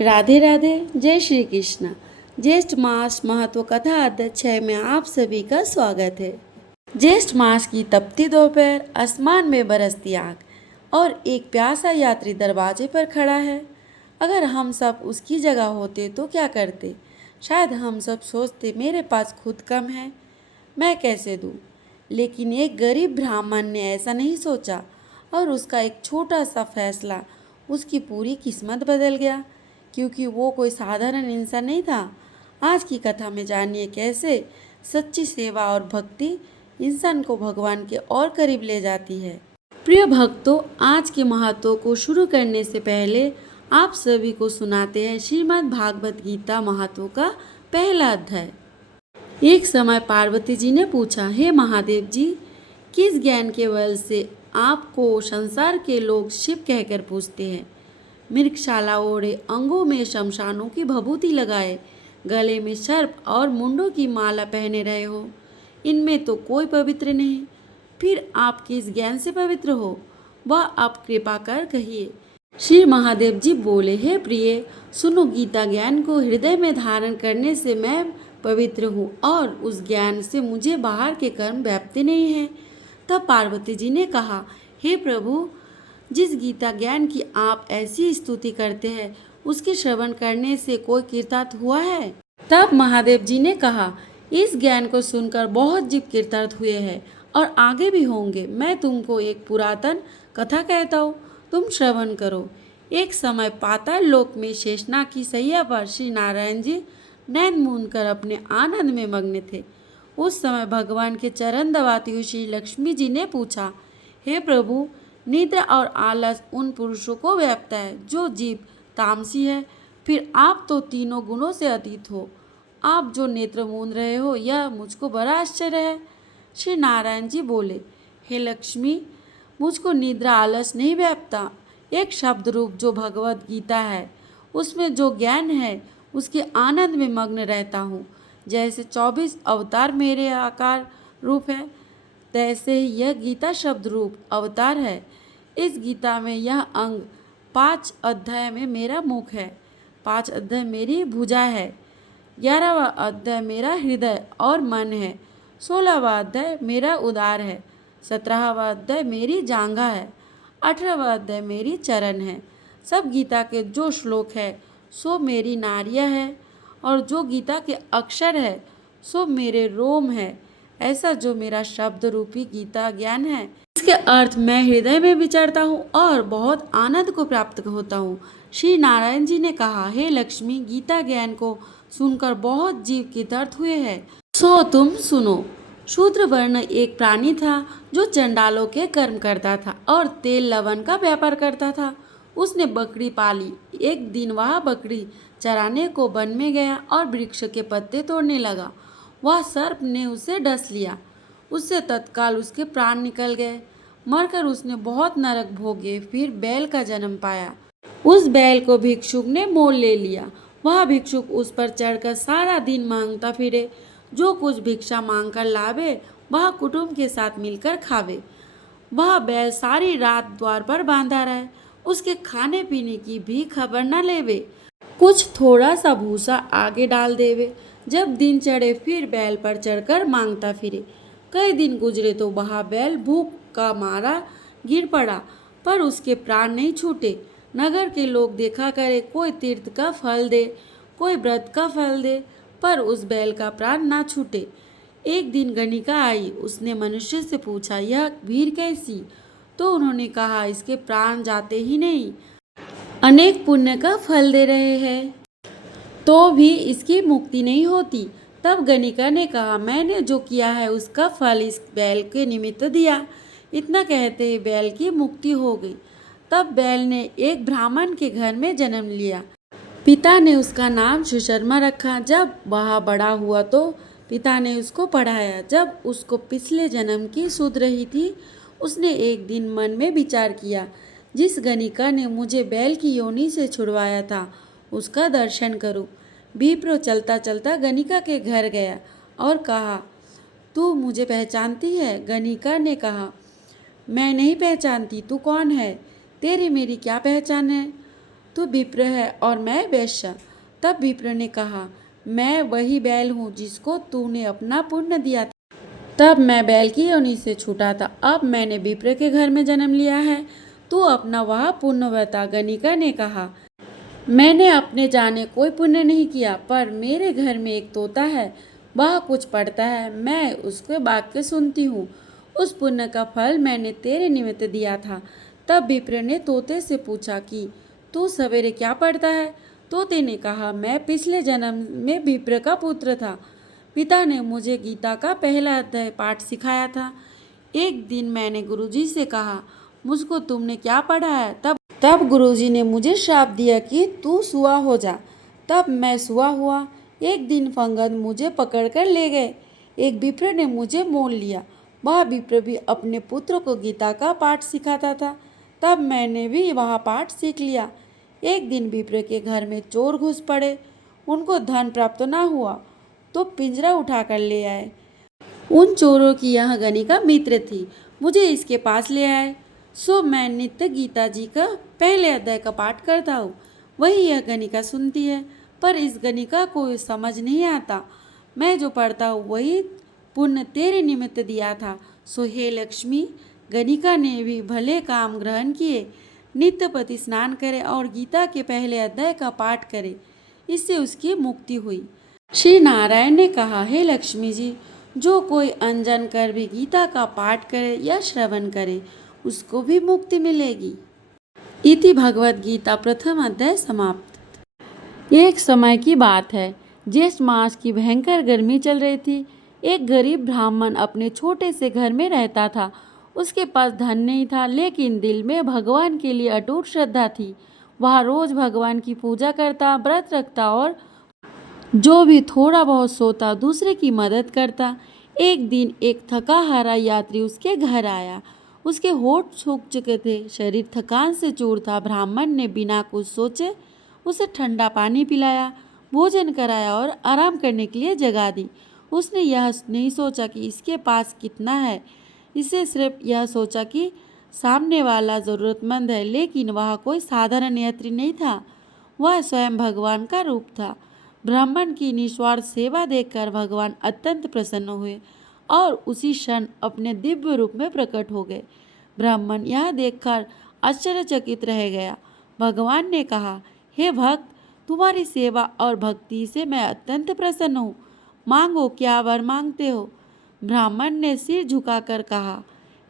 राधे राधे। जय श्री कृष्ण। ज्येष्ठ मास महत्व कथा अध्याय में आप सभी का स्वागत है। ज्येष्ठ मास की तपती दोपहर, आसमान में बरसती आग और एक प्यासा यात्री दरवाजे पर खड़ा है। अगर हम सब उसकी जगह होते तो क्या करते? शायद हम सब सोचते मेरे पास खुद कम है, मैं कैसे दूँ। लेकिन एक गरीब ब्राह्मण ने ऐसा नहीं सोचा और उसका एक छोटा सा फैसला उसकी पूरी किस्मत बदल गया, क्योंकि वो कोई साधारण इंसान नहीं था। आज की कथा में जानिए कैसे सच्ची सेवा और भक्ति इंसान को भगवान के और करीब ले जाती है। प्रिय भक्तों, आज के महत्व को शुरू करने से पहले आप सभी को सुनाते हैं श्रीमद् भागवत गीता महत्व का पहला अध्याय। एक समय पार्वती जी ने पूछा, हे महादेव जी, किस ज्ञान के बल से आपको संसार के लोग शिव कहकर पूछते हैं? मृगशाला ओढ़े, अंगों में शमशानों की भभूति लगाए, गले में सर्प और मुंडों की माला पहने रहे हो, इनमें तो कोई पवित्र नहीं। फिर आप किस ज्ञान से पवित्र हो, वह आप कृपा कर कहिए। श्री महादेव जी बोले, हे प्रिय, सुनो, गीता ज्ञान को हृदय में धारण करने से मैं पवित्र हूँ और उस ज्ञान से मुझे बाहर के कर्म व्याप्ति नहीं है। तब पार्वती जी ने कहा, हे प्रभु, जिस गीता ज्ञान की आप ऐसी स्तुति करते हैं, उसके श्रवण करने से कोई कृतार्थ हुआ है? तब महादेव जी ने कहा, इस ज्ञान को सुनकर बहुत जीव कृतार्थ हुए हैं और आगे भी होंगे। मैं तुमको एक पुरातन कथा कहता हूँ, तुम श्रवण करो। एक समय पाताल लोक में शेषनाग की सैया पर श्री नारायण जी नैन मूंद कर अपने आनंद में मग्न थे। उस समय भगवान के चरण दबाती हुई श्री लक्ष्मी जी ने पूछा, हे प्रभु, निद्रा और आलस उन पुरुषों को व्यापता है जो जीव तामसी है, फिर आप तो तीनों गुणों से अतीत हो। आप जो नेत्र मूंद रहे हो, यह मुझको बड़ा आश्चर्य है। श्री नारायण जी बोले, हे लक्ष्मी, मुझको निद्रा आलस नहीं व्यापता। एक शब्द रूप जो भगवत गीता है, उसमें जो ज्ञान है, उसके आनंद में मग्न रहता हूँ। जैसे 24 अवतार मेरे आकार रूप है, तैसे ही यह गीता शब्द रूप अवतार है। इस गीता में यह अंग 5 अध्याय में मेरा मुख है, 5 अध्याय मेरी भुजा है, 11वां अध्याय मेरा हृदय और मन है, 16वां अध्याय मेरा उदार है, 17वां अध्याय मेरी जांघा है, 18वां अध्याय मेरी चरण है। सब गीता के जो श्लोक है सो मेरी नारियां है, और जो गीता के अक्षर है सो मेरे रोम है। ऐसा जो मेरा शब्द रूपी गीता ज्ञान है, इसके अर्थ मैं हृदय में विचरता हूँ और बहुत आनंद को प्राप्त होता हूँ। श्री नारायण जी ने कहा, हे लक्ष्मी, गीता ज्ञान को सुनकर बहुत जीव कृतार्थ हुए हैं, सो तुम सुनो। शूद्र वर्ण एक प्राणी था जो चंडालों के कर्म करता था और तेल लवण का व्यापार करता था। उसने बकरी पाली। एक दिन वह बकरी चराने को वन में गया और वृक्ष के पत्ते तोड़ने लगा। वह सर्प ने उसे डस लिया। उससे तत्काल उसके प्राण निकल गए। मरकर उसने बहुत नरक भोगे। फिर बैल का जन्म पाया। उस बैल को भिक्षुक ने मोल ले लिया। वह भिक्षुक उस पर चढ़कर सारा दिन मांगता फिरे। जो कुछ भिक्षा मांगकर लावे वह कुटुंब के साथ मिलकर खावे। वह बैल सारी रात द्वार पर बांधा रहे, उसके खाने पीने की भी खबर न लेवे। कुछ थोड़ा सा भूसा आगे डाल देवे। जब दिन चढ़े फिर बैल पर चढ़कर मांगता फिरे। कई दिन गुजरे तो वह बैल भूख का मारा गिर पड़ा, पर उसके प्राण नहीं छूटे। नगर के लोग देखा करे, कोई तीर्थ का फल दे, कोई व्रत का फल दे, पर उस बैल का प्राण ना छूटे। एक दिन गणिका आई। उसने मनुष्य से पूछा, यह भीड़ कैसी? तो उन्होंने कहा, इसके प्राण जाते ही नहीं, अनेक पुण्य का फल दे रहे हैं, तो भी इसकी मुक्ति नहीं होती। तब गणिका ने कहा, मैंने जो किया है उसका फल इस बैल के निमित्त दिया। इतना कहते ही बैल की मुक्ति हो गई। तब बैल ने एक ब्राह्मण के घर में जन्म लिया। पिता ने उसका नाम सुशर्मा रखा। जब वह बड़ा हुआ तो पिता ने उसको पढ़ाया। जब उसको पिछले जन्म की सुध रही थी, उसने एक दिन मन में विचार किया, जिस गणिका ने मुझे बैल की योनि से छुड़वाया था उसका दर्शन करूं। विप्र चलता चलता गणिका के घर गया और कहा, तू मुझे पहचानती है? गणिका ने कहा, मैं नहीं पहचानती, तू कौन है? तेरी मेरी क्या पहचान है? तू विप्र है और मैं वैश्य। तब विप्र ने कहा, मैं वही बैल हूँ जिसको तूने अपना पुण्य दिया था। तब मैं बैल की योनि से छूटा था, अब मैंने विप्र के घर में जन्म लिया है। तू अपना वह पुण्य बता। गणिका ने कहा, मैंने अपने जाने कोई पुण्य नहीं किया, पर मेरे घर में एक तोता है, वह कुछ पढ़ता है, मैं उसके वाक्य सुनती हूँ। उस पुण्य का फल मैंने तेरे निमित्त दिया था। तब विप्र ने तोते से पूछा कि तू सवेरे क्या पढ़ता है? तोते ने कहा, मैं पिछले जन्म में विप्र का पुत्र था। पिता ने मुझे गीता का पहला अध्याय पाठ सिखाया था। एक दिन मैंने गुरुजी से कहा, मुझको तुमने क्या पढ़ा है? तब गुरुजी ने मुझे श्राप दिया कि तू सुआ हो जा। तब मैं सुआ हुआ। एक दिन फंगद मुझे पकड़कर ले गए। एक विप्र ने मुझे मोल लिया। वह विप्र भी अपने पुत्र को गीता का पाठ सिखाता था। तब मैंने भी वह पाठ सीख लिया। एक दिन विप्र के घर में चोर घुस पड़े। उनको धन प्राप्त ना हुआ तो पिंजरा उठाकर ले आए। उन चोरों की यह गणिका मित्र थी। मुझे इसके पास ले आए। सो मैं नित्य गीता जी का पहले अध्याय का पाठ करता हूँ। वही यह गणिका सुनती है, पर इस गणिका को समझ नहीं आता। मैं जो पढ़ता हूँ वही पुण्य तेरे निमित्त दिया था। सो हे लक्ष्मी, गणिका ने भी भले काम ग्रहण किए। नित्य पति स्नान करे और गीता के पहले अध्याय का पाठ करे, इससे उसकी मुक्ति हुई। श्री नारायण ने कहा, हे लक्ष्मी जी, जो कोई अनजान कर भी गीता का पाठ करे या श्रवण करे, उसको भी मुक्ति मिलेगी। इति भगवद गीता प्रथम अध्याय समाप्त। एक समय की बात है, ज्येष्ठ मास की भयंकर गर्मी चल रही थी। एक गरीब ब्राह्मण अपने छोटे से घर में रहता था। उसके पास धन नहीं था, लेकिन दिल में भगवान के लिए अटूट श्रद्धा थी। वह रोज भगवान की पूजा करता, व्रत रखता और जो भी थोड़ा बहुत सोता दूसरे की मदद करता। एक दिन एक थका हारा यात्री उसके घर आया। उसके होठ सूख चुके थे, शरीर थकान से चूर था। ब्राह्मण ने बिना कुछ सोचे उसे ठंडा पानी पिलाया, भोजन कराया और आराम करने के लिए जगा दी। उसने यह नहीं सोचा कि इसके पास कितना है, इसे सिर्फ यह सोचा कि सामने वाला ज़रूरतमंद है। लेकिन वह कोई साधारण यात्री नहीं था, वह स्वयं भगवान का रूप था। ब्राह्मण की निस्वार्थ सेवा देखकर भगवान अत्यंत प्रसन्न हुए और उसी क्षण अपने दिव्य रूप में प्रकट हो गए। ब्राह्मण यह देखकर आश्चर्यचकित रह गया। भगवान ने कहा, हे भक्त, तुम्हारी सेवा और भक्ति से मैं अत्यंत प्रसन्न हूँ। मांगो, क्या वर मांगते हो? ब्राह्मण ने सिर झुकाकर कहा,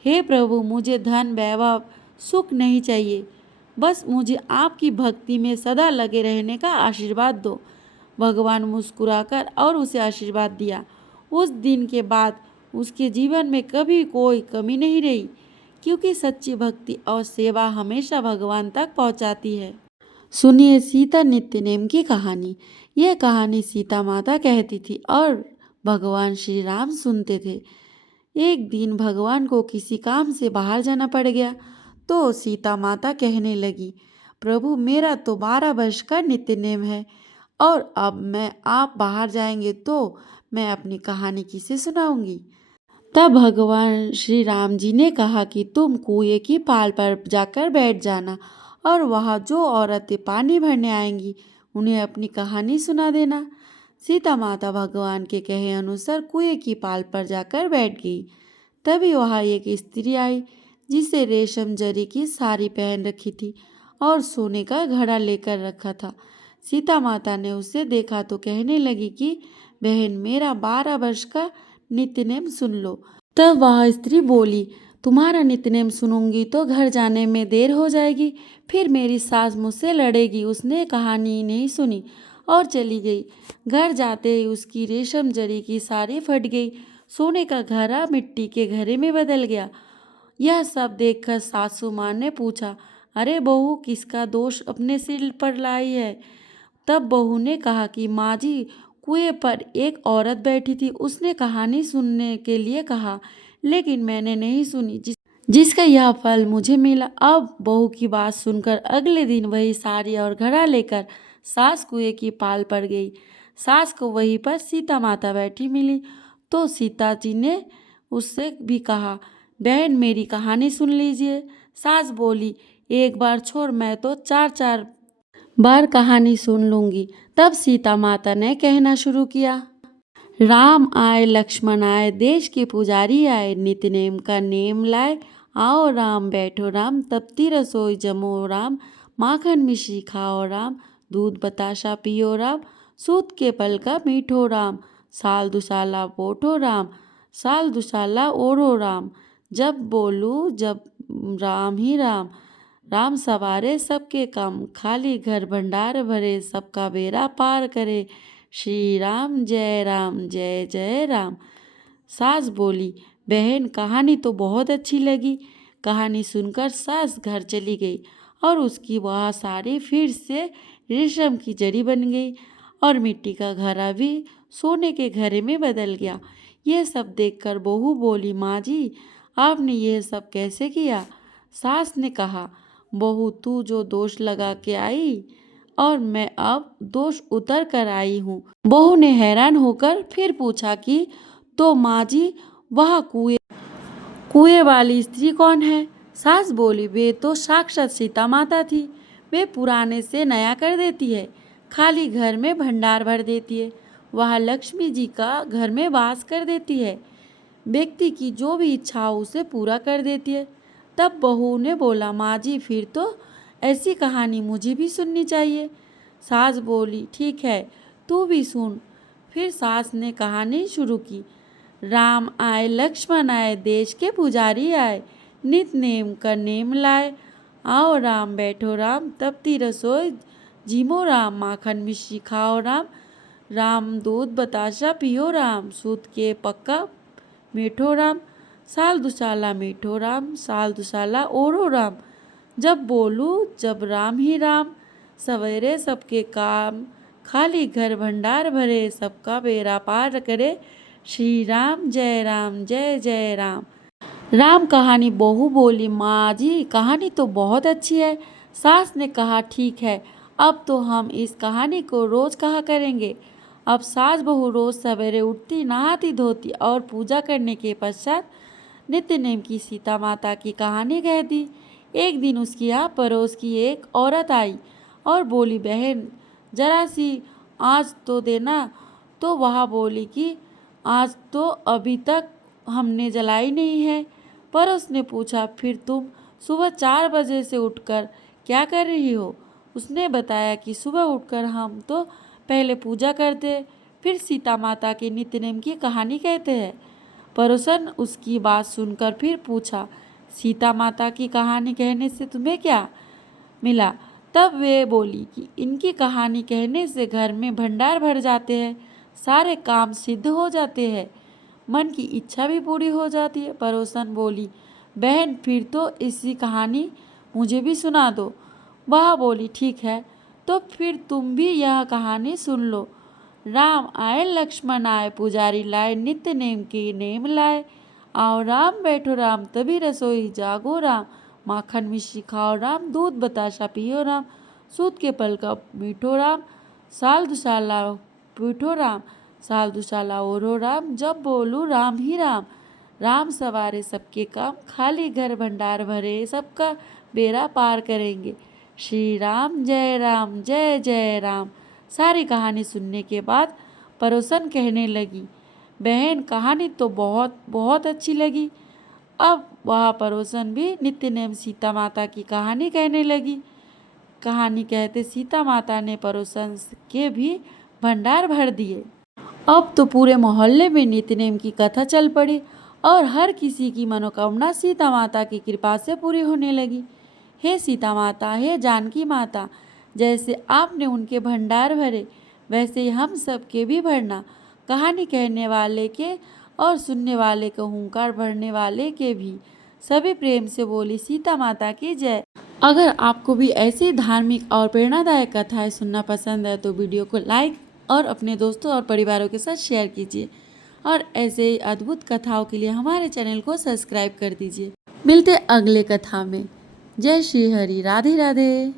हे प्रभु, मुझे धन वैभव सुख नहीं चाहिए, बस मुझे आपकी भक्ति में सदा लगे रहने का आशीर्वाद दो। भगवान मुस्कुराकर और उसे आशीर्वाद दिया। उस दिन के बाद उसके जीवन में कभी कोई कमी नहीं रही, क्योंकि सच्ची भक्ति और सेवा हमेशा भगवान तक पहुंचाती है। सुनिए सीता नित्य नेम की कहानी। यह कहानी सीता माता कहती थी और भगवान श्री राम सुनते थे। एक दिन भगवान को किसी काम से बाहर जाना पड़ गया, तो सीता माता कहने लगी, प्रभु, मेरा तो 12 वर्ष का नित्य नेम है और अब आप बाहर जाएंगे तो मैं अपनी कहानी किसे सुनाऊंगी? तब भगवान श्री राम जी ने कहा कि तुम कुएं की पाल पर जाकर बैठ जाना और वहाँ जो औरतें पानी भरने आएंगी उन्हें अपनी कहानी सुना देना। सीता माता भगवान के कहे अनुसार कुएं की पाल पर जाकर बैठ गई। तभी वहाँ एक स्त्री आई जिसे रेशम जरी की साड़ी पहन रखी थी और सोने का घड़ा लेकर रखा था। सीता माता ने उसे देखा तो कहने लगी कि बहन, मेरा 12 वर्ष का नित्यनेम सुन लो। तब वह स्त्री बोली, तुम्हारा नित्यनेम सुनूंगी तो घर जाने में देर हो जाएगी, फिर मेरी सास मुझसे लड़ेगी। उसने कहानी नहीं सुनी और चली गई। घर जाते ही उसकी रेशम जरी की साड़ी फट गई, सोने का घड़ा मिट्टी के घड़े में बदल गया। यह सब देखकर सासू माँ ने पूछा, अरे बहू, किसका दोष अपने सिर पर लाई है? तब बहू ने कहा कि माँ जी, कुएं पर एक औरत बैठी थी, उसने कहानी सुनने के लिए कहा, लेकिन मैंने नहीं सुनी, जिसका यह फल मुझे मिला। अब बहू की बात सुनकर अगले दिन वही साड़ी और घड़ा लेकर सास कुएं की पाल पर गई। सास को वहीं पर सीता माता बैठी मिली तो सीता जी ने उससे भी कहा, बहन, मेरी कहानी सुन लीजिए। सास बोली, एक बार छोड़, मैं तो 4-4 बार कहानी सुन लूंगी। तब सीता माता ने कहना शुरू किया, राम आए लक्ष्मण आए देश के पुजारी आए, नित्य नेम का नेम लाए, आओ राम बैठो राम, तपती रसोई जमो राम, माखन मिश्री खाओ राम, दूध बताशा पियो राम, सूत के पल का मीठो राम, साल दुसाला पोठो राम, साल दुसाला ओढ़ो राम, जब बोलूं जब राम ही राम, राम सवारे सबके काम, खाली घर भंडार भरे, सबका बेड़ा पार करे, श्री राम जय जय राम। सास बोली, बहन कहानी तो बहुत अच्छी लगी। कहानी सुनकर सास घर चली गई और उसकी वह साड़ी फिर से रेशम की जड़ी बन गई और मिट्टी का घड़ा भी सोने के घड़े में बदल गया। यह सब देखकर बहू बोली, माँ जी आपने यह सब कैसे किया? सास ने कहा, बहू तू जो दोष लगा के आई और मैं अब दोष उतर कर आई हूँ। बहू ने हैरान होकर फिर पूछा कि तो माँ जी वह कुएं वाली स्त्री कौन है? सास बोली, वे तो साक्षात सीता माता थी। वे पुराने से नया कर देती है, खाली घर में भंडार भर देती है, वह लक्ष्मी जी का घर में वास कर देती है, व्यक्ति की जो भी इच्छा हो उसे पूरा कर देती है। तब बहू ने बोला, माँ जी फिर तो ऐसी कहानी मुझे भी सुननी चाहिए। सास बोली, ठीक है तू भी सुन। फिर सास ने कहानी शुरू की, राम आए लक्ष्मण आए देश के पुजारी आए, नित नेम का नेम लाए, आओ राम बैठो राम, तपती रसोई जीमो राम, माखन मिश्री खाओ राम, राम दूध बताशा पियो राम, सूत के पक्का मीठो राम, साल दुसाला मीठो राम, साल दुसाला ओढ़ो राम, जब बोलूं जब राम ही राम, सवेरे सबके काम, खाली घर भंडार भरे, सबका बेड़ा पार करे, श्री राम जय जय राम। राम कहानी बहू बोली, माँ जी कहानी तो बहुत अच्छी है। सास ने कहा, ठीक है अब तो हम इस कहानी को रोज कहा करेंगे। अब सास बहू रोज सवेरे उठती, नहाती धोती और पूजा करने के पश्चात नित्य नेम की सीता माता की कहानी कहती। एक दिन उसकी यहाँ पड़ोस की एक औरत आई और बोली, बहन जरा सी आँच तो देना। तो वह बोली कि आज तो अभी तक हमने जलाई नहीं है। पर उसने पूछा, फिर तुम सुबह 4 बजे से उठकर क्या कर रही हो? उसने बताया कि सुबह उठकर हम तो पहले पूजा करते, फिर सीता माता के नित्य नेम की कहानी कहते हैं। पड़ोसन उसकी बात सुनकर फिर पूछा, सीता माता की कहानी कहने से तुम्हें क्या मिला? तब वे बोली कि इनकी कहानी कहने से घर में भंडार भर जाते हैं, सारे काम सिद्ध हो जाते हैं, मन की इच्छा भी पूरी हो जाती है। पड़ोसन बोली, बहन फिर तो इसी कहानी मुझे भी सुना दो। वह बोली, ठीक है तो फिर तुम भी यह कहानी सुन लो। राम आए लक्ष्मण आए पुजारी लाए, नित्य नेम के नेम लाए, आओ राम बैठो राम, तभी रसोई जागो राम, माखन मिश्री खाओ राम, दूध बताशा पियो राम, सूत के पल का मीठो राम, साल दुसाला पीठो राम, साल दुसाला ओढ़ो राम, जब बोलूं राम ही राम, राम सवारे सबके काम, खाली घर भंडार भरे, सबका बेड़ा पार करेंगे, श्री राम जय जय राम। सारी कहानी सुनने के बाद पड़ोसन कहने लगी, बहन कहानी तो बहुत बहुत अच्छी लगी। अब वह पड़ोसन भी नित्य नेम सीता माता की कहानी कहने लगी। कहानी कहते सीता माता ने पड़ोसन के भी भंडार भर दिए। अब तो पूरे मोहल्ले में नित्य नेम की कथा चल पड़ी और हर किसी की मनोकामना सीता माता की कृपा से पूरी होने लगी। हे सीता माता, हे जानकी माता, जैसे आपने उनके भंडार भरे वैसे ही हम सब के भी भरना। कहानी कहने वाले के और सुनने वाले को हुंकार भरने वाले के भी। सभी प्रेम से बोली सीता माता की जय। अगर आपको भी ऐसी धार्मिक और प्रेरणादायक कथाएं सुनना पसंद है तो वीडियो को लाइक और अपने दोस्तों और परिवारों के साथ शेयर कीजिए और ऐसे ही अद्भुत कथाओं के लिए हमारे चैनल को सब्सक्राइब कर दीजिए। मिलते अगले कथा में। जय श्री हरि, राधे राधे।